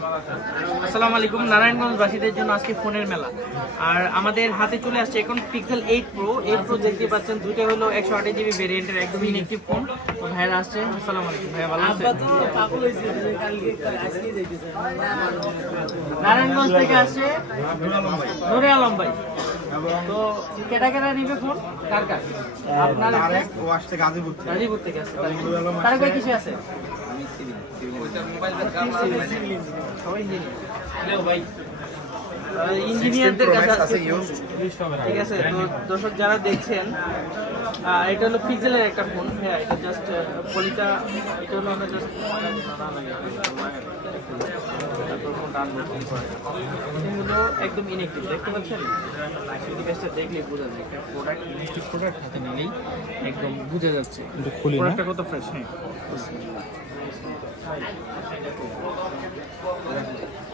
আসসালামু আলাইকুম নারায়ণগঞ্জবাসীদের জন্য আজকে ফোনের মেলা। আর আমাদের হাতে চলে আসছে এখন Pixel eight pro eight pro দেখতে পাচ্ছেন দুটো হলো একশো আঠাশ জিবি ভেরিয়েন্টের একদমই ইনেকটিভ ফোন আসছেন আসছে আসসালামু আলাইকুম ভাইয়া ভালো আছেন? নারায়ণগঞ্জ থেকে আসছে নুরে আলম ভাই। তো কেটা কেটা নিবে ফোন? কার কার? আপনার একটা? ও আসছে গাজীপুর থেকে। গাজীপুর থেকে আছে তার ভাই কিছু আছে? সবাই ইঞ্জিনিয়ার ভাই। ইঞ্জিনিয়ারদের কাছে আছে ঠিক আছে তো দর্শক যারা দেখছেন এটা হলো পিক্সেলের একটা ফোন হ্যাঁ এটা জাস্ট পলিটা এটা হলো আমরা জাস্ট এগুলো একদম ইনেকটিভ দেখতে পাচ্ছেন? ডিভাইসটা দেখলেই বোঝা যায় একটা প্রোডাক্ট ইনেকটিভ প্রোডাক্ট হাতে নিলেই একদম বোঝা যাচ্ছে। প্রোডাক্টটা কত ফ্রেশ হ্যাঁ।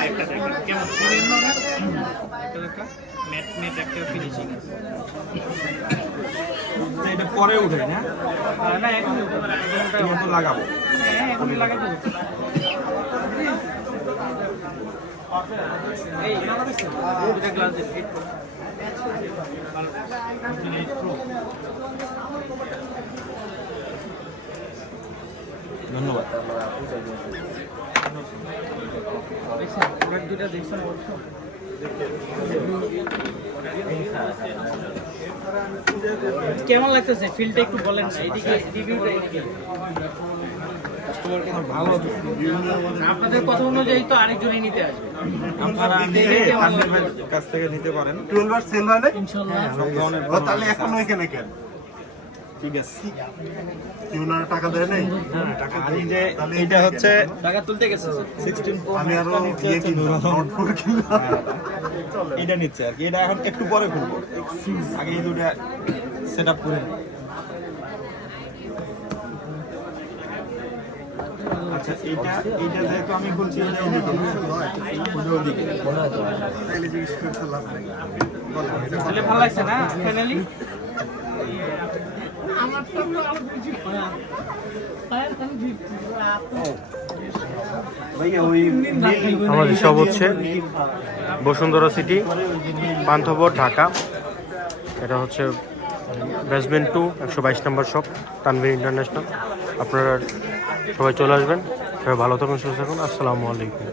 একটা দেখেন কেমন একটা ম্যাট ম্যাট একটা ফিনিশিং এটা পরে উঠে না না এখন এখন লাগাবো হ্যাঁ এখন লাগাতে হবে। এই গ্লাস দিন ধন্যবাদ। কেমন লাগতেছে? ফিলটা একটু বলেন। না এদিকে রিভিউটা ভালো আপনাদের কথা অনুযায়ী তো আরেকজনই নিতে আসবে। আপনারা নিলে তানভীর ভাইয়ের কাছ থেকে নিতে পারেন। টুয়েলভ আর সেল হয় না সব ধরনের ও তাহলে এখন ওইখানে কেন? ঠিক আছে। কি টাকা দেয় নাই? আর এই যে এটা হচ্ছে টাকা তুলতে গেছে সিক্সটিন আমি আরও ইয়ে কিনলাম নোট কিনলাম। এটা নিচ্ছে আর কি। এটা এখন একটু পরে খুলবো। আগে এই দুটা সেট আপ করে আচ্ছা এইটা এইটা যেহেতু আমি বলছি এটা ওদিকে ওটা ওদিকে তাইলে জিজ্ঞেস করতে লাভ নাই তাহলে ভালো লাগছে না ফাইনালি ভাইয়া ওই আমাদের সব হচ্ছে বসুন্ধরা সিটি পান্থপর ঢাকা। এটা হচ্ছে বেসমেন্ট টু, একশো বাইশ নম্বর শপ, তানভীর ইন্টারন্যাশনাল। আপনারা সবাই চলে আসবেন। সবাই ভালো থাকুন, সুস্থ থাকুন। আসসালামু আলাইকুম।